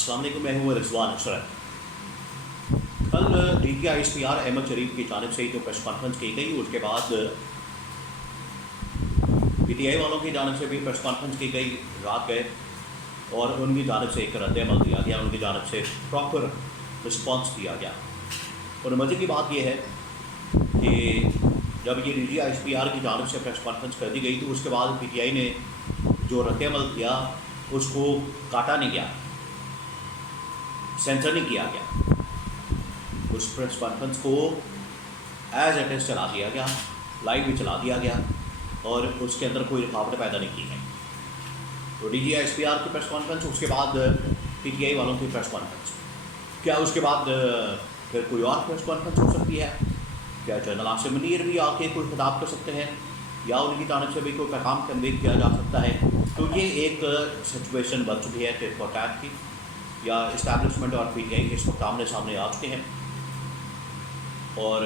अस्सलाम वालेकुम, मैं हूँ रिजवान अशरफ। कल DGISPR अहमद शरीफ की जानिब से जो प्रेस कॉन्फ्रेंस की गई, उसके बाद PTI वालों की जानिब से भी प्रेस कॉन्फ्रेंस की गई, रात गए और उनकी जानिब से एक रद्द-ए-अमल दिया गया, उनकी जानिब से प्रॉपर रिस्पॉन्स दिया गया। और मज़े की बात यह है कि जब ये DGISPR की जानिब से प्रेस कॉन्फ्रेंस कर दी गई तो उसके बाद PTI ने जो रद्द-ए-अमल दिया उसको काटा नहीं गया, सेंसर नहीं किया गया, उस प्रेस कॉन्फ्रेंस को एज इट इज़ चला दिया गया, लाइव भी चला दिया गया और उसके अंदर कोई रुकावट पैदा नहीं की गई। तो DGISPR की प्रेस कॉन्फ्रेंस, उसके बाद PTI वालों की प्रेस कॉन्फ्रेंस, क्या उसके बाद फिर कोई और प्रेस कॉन्फ्रेंस हो सकती है? क्या जनरल आसिम मुनीर भी आके कोई खिताब कर सकते हैं या उनकी जानिब से भी कोई पैगाम कन्वे किया जा सकता है? तो ये एक सिचुएशन बन चुकी है टिट फॉर टैट की, या इस्टेब्लिशमेंट और PTI इस वक्त आमने सामने आ चुके हैं और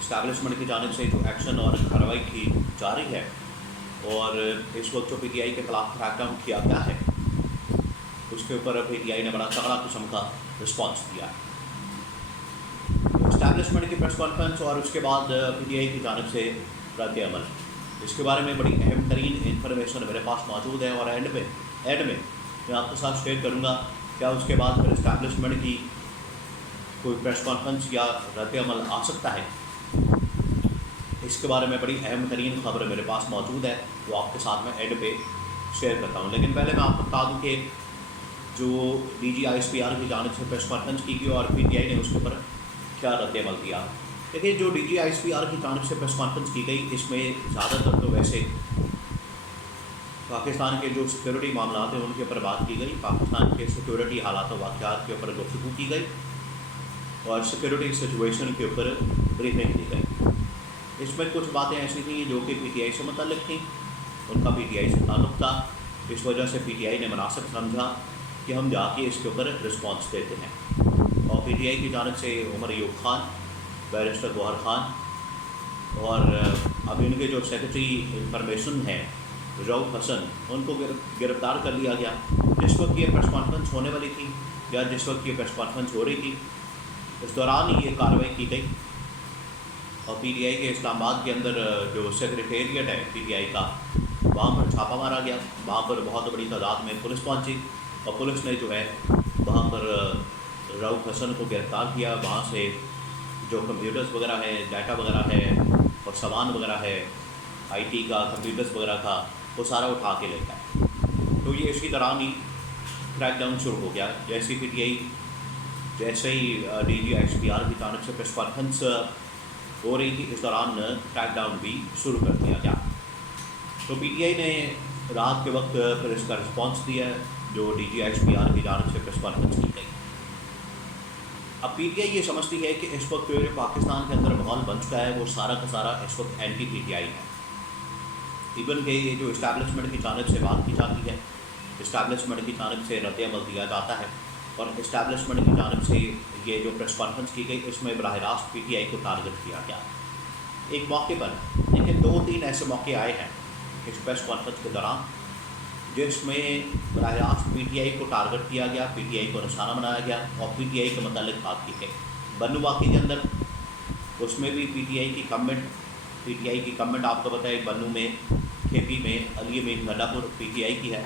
इस्टेब्लिशमेंट की जानिब से जो एक्शन और कार्रवाई की जा रही है और इस वक्त जो PTI के खिलाफ क्रैकडाउन किया गया है उसके ऊपर PTI ने बड़ा तगड़ा किस्म का रिस्पॉन्स दिया है। इस्टेब्लिशमेंट की प्रेस कॉन्फ्रेंस और उसके बाद PTI की जानिब से रद्द-ए-अमल, इसके बारे में बड़ी अहम तरीन इन्फॉर्मेशन मेरे पास मौजूद है और एंड में मैं आपके साथ शेयर करूँगा। क्या उसके बाद फिर इस्टेब्लिशमेंट की कोई प्रेस कॉन्फ्रेंस या रद्द-ए-अमल आ सकता है? इसके बारे में बड़ी अहम तरीन खबर मेरे पास मौजूद है जो आपके साथ मैं एंड पे शेयर करता हूँ। लेकिन पहले मैं आपको बता दूँ कि जो DGISPR की जानिब से प्रेस कॉन्फ्रेंस की गई और PTI ने उसके ऊपर क्या रद्द-ए-अमल दिया। देखिए, जो DGISPR की जानिब से प्रेस कॉन्फ्रेंस की गई इसमें ज़्यादातर तो वैसे पाकिस्तान के जो सिक्योरिटी मामला हैं उनके ऊपर बात की गई, पाकिस्तान के सिक्योरिटी हालात वाक़यात के ऊपर गुफ्तगू की गई और सिक्योरिटी सिचुएशन के ऊपर ब्रीफिंग दी गई। इसमें कुछ बातें ऐसी थी जो कि PTI से मुतल्लिक़ थी, उनका PTI से ताल्लुक़ था, इस वजह से PTI ने मुनासिब समझा कि हम जाके इसके ऊपर रिस्पॉन्स देते हैं। और PTI की जानिब से उमर अयूब खान, बैरिस्टर गौहर खान और अब इनके जो सेक्रेटरी इंफॉर्मेशन हैं रऊफ़ हसन, उनको गिरफ़्तार कर लिया गया। जिस वक्त ये प्रेस कॉन्फ्रेंस होने वाली थी या जिस वक्त ये प्रेस कॉन्फ्रेंस हो रही थी इस दौरान ही ये कार्रवाई की गई और PTI के इस्लामाबाद के अंदर जो सेक्रेटेरिएट है PTI का, वहाँ पर छापा मारा गया। वहाँ पर बहुत बड़ी तादाद में पुलिस पहुँची और पुलिस ने जो है वहाँ पर रऊफ़ हसन को गिरफ़्तार किया। वहाँ से जो कंप्यूटर्स वगैरह है, डाटा वगैरह है और सामान वगैरह है IT का, कंप्यूटर्स वगैरह का, वो सारा उठा के ले गए। तो ये इसी दौरान ही क्रैकडाउन शुरू हो गया। जैसे ही DGISPR की जानिब से प्रेस कॉन्फ्रेंस हो रही थी इस दौरान क्रैकडाउन भी शुरू कर दिया गया। तो PTI ने रात के वक्त फिर इसका रिस्पॉन्स दिया जो DGISPR की जानिब से प्रेस कॉन्फ्रेंस की गई। अब PTI ये समझती है कि इस वक्त जो पाकिस्तान के अंदर माहौल बन चुका है वो सारा का सारा इस वक्त एंटी PTI है। इवन के ये जो इस्टेब्लिशमेंट की जानिब से बात की जाती है, इस्टेब्लिशमेंट की जानिब से रद्द-ए-अमल दिया जाता है और इस्टेब्लिशमेंट की जानिब से ये जो प्रेस कॉन्फ्रेंस की गई इसमें बराह रास्त PTI को टारगेट किया गया। एक मौके पर देखिए 2-3 ऐसे मौके आए हैं इस प्रेस कॉन्फ्रेंस के दौरान जिसमें बराह रास्त PTI को टारगेट किया गया, PTI को निशाना बनाया गया और PTI के मुतालिक बात की गई। बन्नू वाक़े के अंदर उसमें भी PTI की कमेंट आपको बताया, बन्नू में, KP में, अली में, गंडापुर PTI की है।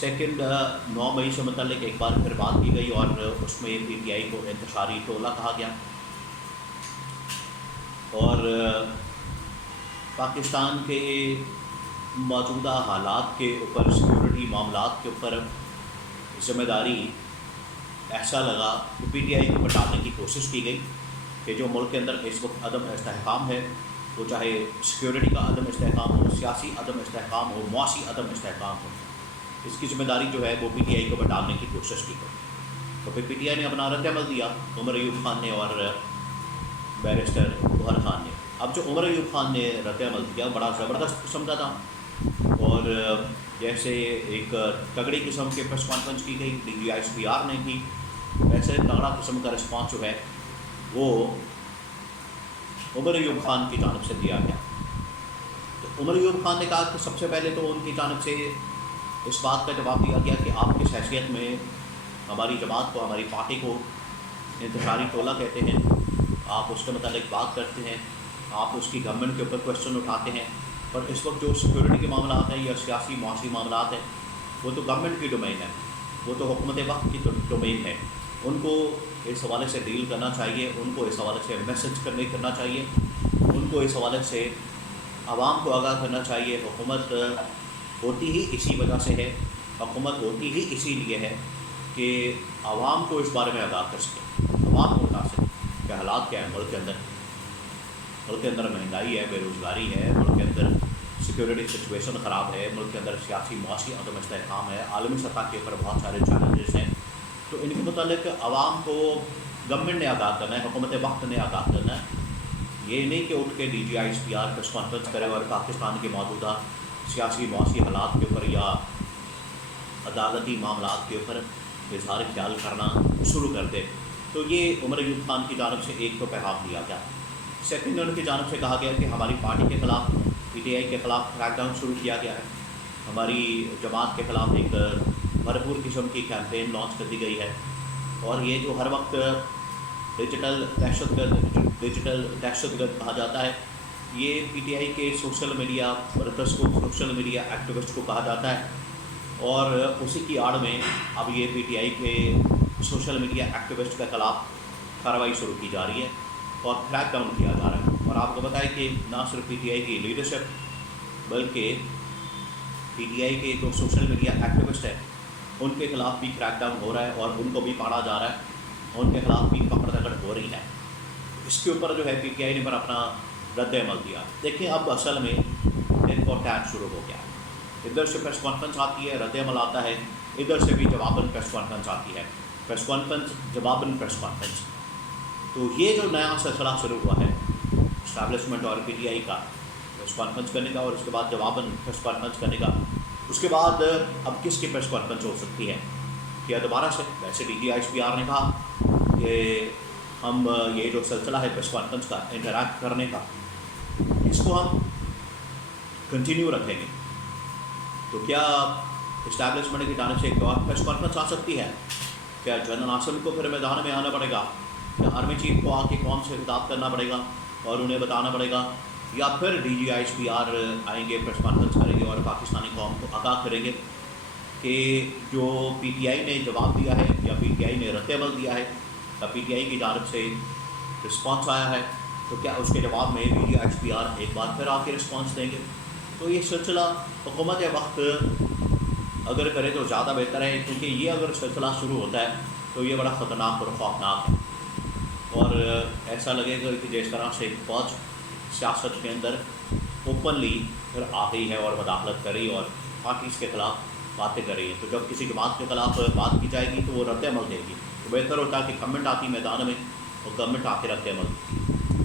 सेकंड 9 मई से मुतल्लिक एक बार फिर बात की गई और उसमें PTI को इंतशारी टोला कहा गया और पाकिस्तान के मौजूदा हालात के ऊपर, सिक्योरिटी मामलात के ऊपर ज़िम्मेदारी ऐसा लगा कि PTI को बटाने की कोशिश की गई कि जो मुल्क के अंदर इस वक्त अदम इस्तेहकाम है, वो चाहे सिक्योरिटी का अदम इस्तेहकाम हो, सियासी अदम इस्तेहकाम हो, मुआशी अदम इस्तेहकाम हो, इसकी ज़िम्मेदारी जो है वो PTI को बटाने की कोशिश की गई। तो फिर PTI ने अपना रद्द-ए-अमल दिया, उमर अयूब खान ने और बैरिस्टर गौहर खान ने। अब जो उमर अयूब खान ने रद्द-ए-अमल दिया बड़ा ज़बरदस्त किस्म का था और जैसे एक तगड़ी किस्म के प्रेस कॉन्फ्रेंस की गई DGISPR ने की, वैसे तगड़ा किस्म का रिस्पॉन्स जो है वो उमर अयूब खान की जानिब से दिया गया। तो उमर अयूब खान ने कहा कि सबसे पहले तो उनकी जानिब से इस बात का जवाब दिया गया कि आप किस हैसियत में ہماری جماعت کو، ہماری پارٹی کو انتشاری ٹولہ کہتے ہیں، آپ اس کے متعلق بات کرتے ہیں، آپ اس کی گورنمنٹ کے اوپر کویشچن اٹھاتے ہیں، پر اس وقت جو سیکورٹی کے معاملات ہیں یا سیاسی معاشی معاملات ہیں وہ تو گورنمنٹ کی ڈومین ہے، وہ تو حکومت وقت کی ڈومین ہے. ان کو اس حوالے سے ڈیل کرنا چاہیے، ان کو اس حوالے سے میسج کرنا چاہیے، ان کو اس حوالے سے عوام کو آگاہ کرنا چاہیے. حکومت ہوتی ہی اسی وجہ سے ہے، حکومت ہوتی ہی اسی لیے ہے کہ عوام کو اس بارے میں آگاہ کر سکے، عوام کو بتا سکے کہ حالات کیا ہیں ملک کے اندر. ملک کے اندر مہنگائی ہے، بے روزگاری ہے، ملک کے اندر سیکورٹی سچویشن خراب ہے، ملک کے اندر سیاسی معاشی عدم استحکام ہے، عالمی سطح کے اوپر بہت سارے چیلنجز ہیں. تو ان کے متعلق عوام کو گورنمنٹ نے آگاہ کرنا ہے، حکومت وقت نے آگاہ کرنا ہے. یہ نہیں کہ اٹھ کے DGISPR پریس کانفرنس کرے اور پاکستان کے موجودہ سیاسی معاشی حالات کے اوپر یا عدالتی معاملات کے اوپر اظہار خیال کرنا شروع کر دے. تو یہ عمر ایوب خان کی جانب سے ایک تو پیغام دیا گیا. سیکنڈ، ان کی جانب سے کہا گیا کہ ہماری پارٹی کے خلاف، PTI کے خلاف کریک ڈاؤن شروع کیا گیا ہے. ہماری جماعت کے خلاف ایک بھرپور قسم کی کیمپین لانچ کر دی گئی ہے. اور یہ جو ہر وقت ڈیجیٹل دہشت گرد کہا جاتا ہے، یہ PTI کے سوشل میڈیا ورکرز کو، سوشل میڈیا ایکٹیوسٹ کو کہا جاتا ہے. اور اسی کی آڑ میں اب یہ PTI کے سوشل میڈیا ایکٹیوسٹ کے خلاف کارروائی شروع کی جا رہی ہے اور کریک ڈاؤن کیا جا رہا ہے. اور آپ کو بتائیں کہ نہ صرف PTI کی لیڈرشپ بلکہ PTI کے جو سوشل میڈیا ایکٹیوسٹ ہیں ان کے خلاف بھی کریک ڈاؤن ہو رہا ہے اور ان کو بھی پاڑا جا رہا ہے، ان کے خلاف بھی پکڑ دکڑ ہو رہی ہے. اس کے اوپر جو ہے PTI نے پر اپنا رد عمل دیا. دیکھیں اب اصل میں ایک اور ٹیگ شروع ہو گیا. ادھر سے پریس کانفرنس آتی ہے، رد عمل آتا ہے، ادھر سے بھی جواباً پریس کانفرنس آتی ہے، پریس کانفرنس جواباً پریس کانفرنس. تو یہ جو نیا سلسلہ شروع ہوا ہے اسٹیبلشمنٹ اور PTI کا، پریس کانفرنس کرنے کا اور اس کے بعد جواباً پریس کانفرنس کرنے کا، اس کے بعد اب کس کی پریس کانفرنس ہو سکتی ہے؟ کیا دوبارہ سے ویسے DGISPR نے کہا کہ ہم یہ جو سلسلہ ہے پریس کانفرنس کا، انٹریکٹ کرنے کا، اس کو ہم کنٹینیو رکھیں گے. تو کیا اسٹیبلشمنٹ کی جانب سے ایک اور پریس کانفرنس آ سکتی ہے؟ کیا جنرل عاصم کو پھر میدان میں آنا پڑے گا؟ کیا آرمی چیف کو آ کے قوم سے خطاب کرنا پڑے گا اور انہیں بتانا پڑے گا؟ یا پھر DGISPR آئیں گے، پریس کانفرنس کریں گے اور پاکستانی قوم کو آگاہ کریں گے کہ جو PTI نے جواب دیا ہے یا PTI نے رد عمل دیا ہے یا PTI کی جانب سے رسپانس آیا ہے، تو کیا اس کے جواب میں DGISPR ایک بار پھر آ کے رسپانس دیں گے؟ تو یہ سلسلہ حکومت وقت اگر کرے تو زیادہ بہتر ہے، کیونکہ یہ اگر سلسلہ شروع ہوتا ہے تو یہ بڑا خطرناک اور خوفناک ہے. اور ایسا لگے گا کہ جس طرح سے فوج سیاست کے اندر اوپنلی پھر آ گئی ہے اور مداخلت کر رہی ہے اور پارٹیز کے خلاف باتیں کر رہی ہیں. تو جب کسی جماعت کے خلاف بات کی جائے گی تو وہ رد عمل دے گی. تو بہتر ہوتا ہے کہ گورنمنٹ آتی میدان میں اور گورنمنٹ آ کے رد عمل